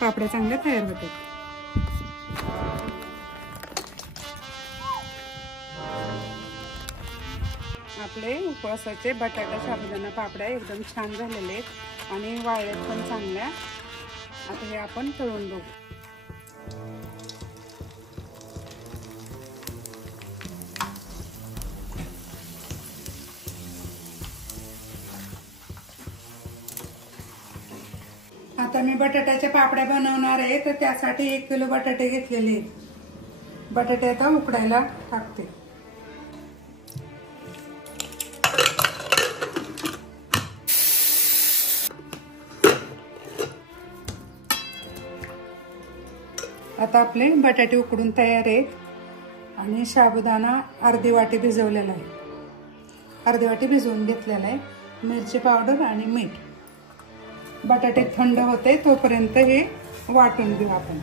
पापड्या चांगल्या तयार होतात। आपले उपवासाचे बटाटा साबुदाणा पापड्या एकदम छान झालेले आहेत आणि वाळल्यात पण चांगल्या। आता हे आपण तळून बघू। आता मी बटाट्याच्या पापड्या बनवणार आहे, तर त्यासाठी 1 किलो बटाटे घेतलेले आहेत। बटाटे आता उकडायला टाकते। आता आपले बटाटे उकडून तयार आहेत आणि साबुदाणा अर्धी वाटी भिजवलेला आहे, अर्धी वाटी भिजवून घेतलेला आहे। मिरची पावडर आणि मीठ। बटाटे थंड होते तोपर्यंत हे वाटून घेऊ आपण।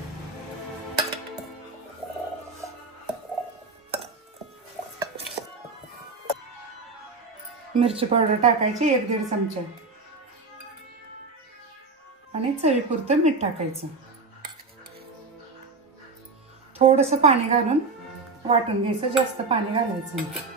मिरची पावडर टाकायची 1-1.5 चमचा आणि चवीपुरतं मीठ टाकायचं। थोडंसं पाणी घालून वाटून घ्यायचं, जास्त पाणी घालायचं नाही।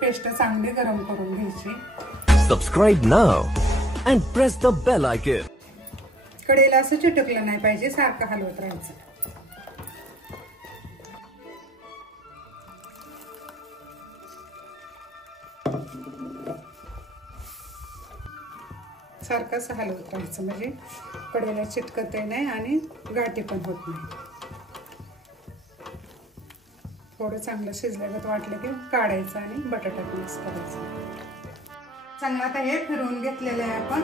पेस्ट चांगली गरम करून घ्यायची। Subscribe now and press the bell icon. कढईला असं चिटकलं नाही पाहिजे, सारखं हलवत राहायचं। सारखं हलवत राहायचं म्हणजे कढईला चिटकत नाही आणि गाठी पण होत नाही। थोडं चांगलं शिजल्यागत वाटलं की काढायचं आणि बटाटा मिक्स करायचा। चांगलं आता हे फिरवून घेतलेलं आहे आपण।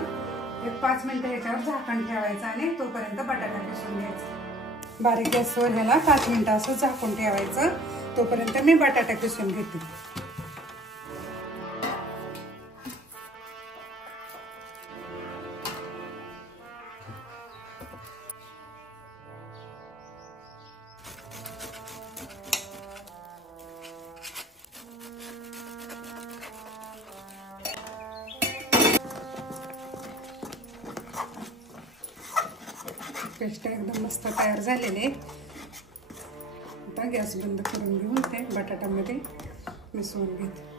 1-5 मिनिटं ह्याच्यावर झाकण ठेवायचं आणि तोपर्यंत बटाटा किसून घ्यायचा। बारीक गॅसवर ह्याला 5 मिनिटं असं झाकून ठेवायचं, तोपर्यंत मी बटाटा किसून घेते। पेस्ट एकदम मस्त तयार झालेले। आता गॅस बंद करून घेऊन ते बटाट्यामध्ये मिसळून घेते।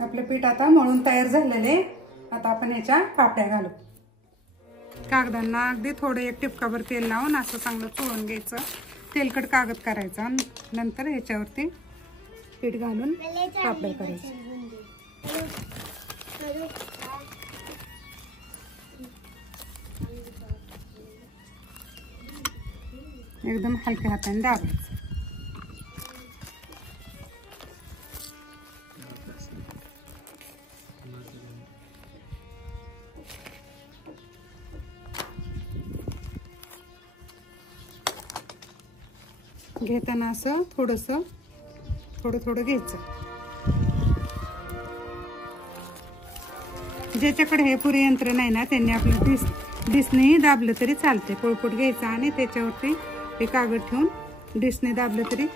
आपलं पीठ आता मळून तयार झालेले। आता आपण याच्या पापड्या घालू। कागदांना अगदी थोडं 1 टिपकाभर तेल लावून असं चांगलं चोळून घ्यायचं। तेलकट कागद करायचा, नंतर ह्याच्यावरती पीठ घालून पापड्या करायचे। एकदम हलक्या हाताने दाबायचं। घेताना असं थोडं थोडं घ्यायचं। ज्याच्याकडे हे पुरे यंत्र नाही ना त्यांनी आपलं डिशने दाबलं तरी चालते। पोळपोट घ्यायचं आणि त्याच्यावरती हे कागद ठेवून डिशने दाबलं तरी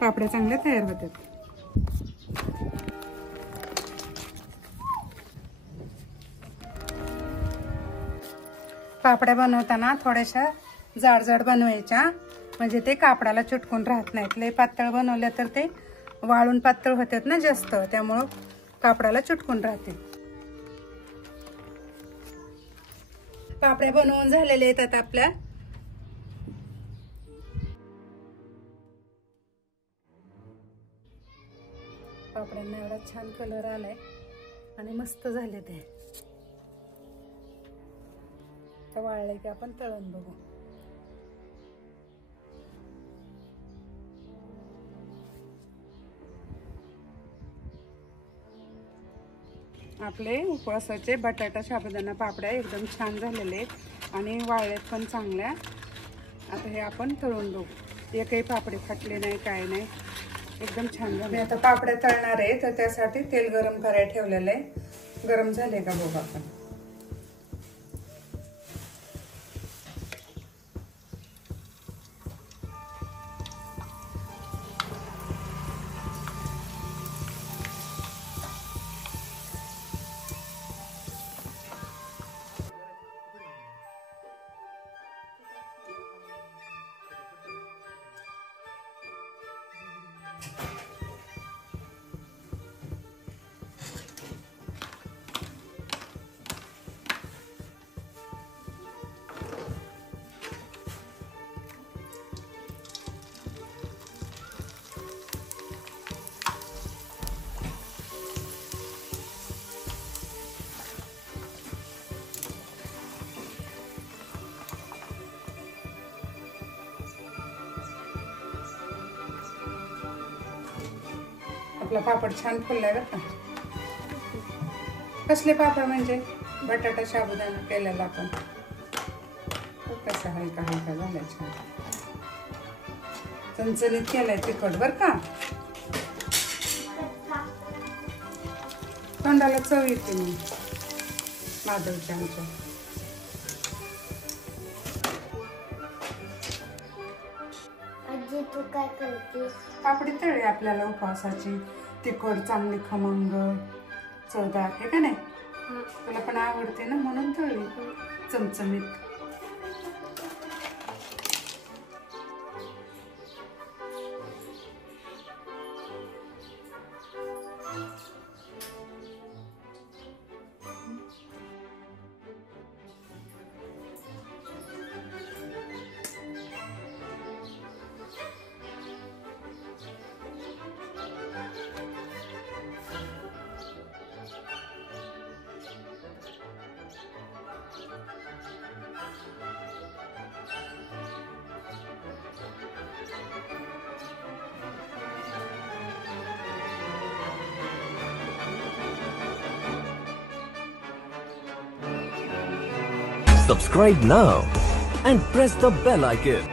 पापड्या चांगल्या तयार होतात। पापड्या बनवताना थोड्याशा जाड बनवायच्या, म्हणजे ते कापडाला चिटकून राहत नाहीत। लय पातळ बनवल्या तर ते वाळून पातळ होतात ना जास्त, त्यामुळे कापडाला चिटकून राहते। पापड्या बनवून झालेल्या आहेत आता आपल्या। पापड्यांना एवढा छान कलर आलाय आणि मस्त झाले ते. तर वाळले की आपण तळून बघू. आपले उपवासाचे बटाटा साबुदाणा पापड्या एकदम छान झालेले आहेत आणि वाळलेत पण चांगल्या. आता हे आपण तळून बघू. एकही पापडे फाटले नाही, काय नाही, एकदम छान झाले. आता पापड्या तळणार आहे तर त्यासाठी तेल गरम करायला ठेवलेलं आहे. गरम झाले का बघू आपण. आपला पापड छान फुललाय बरं का. कसले पापड म्हणजे बटाटा साबुदाणा केलेला आपण. कसा हलका हलका झालाय, छान चणचणीत केलाय तिखट बरं का. तोंडाला चव येते मग माधवच्या आमच्या. आजी तू काय करते? पापडी तळी आपल्याला उपवासाची, तिखट चांगली खमंग चवदार आहे का नाही. तुला पण आवडते ना म्हणून तळली चमचमीत. Subscribe now and press the bell icon.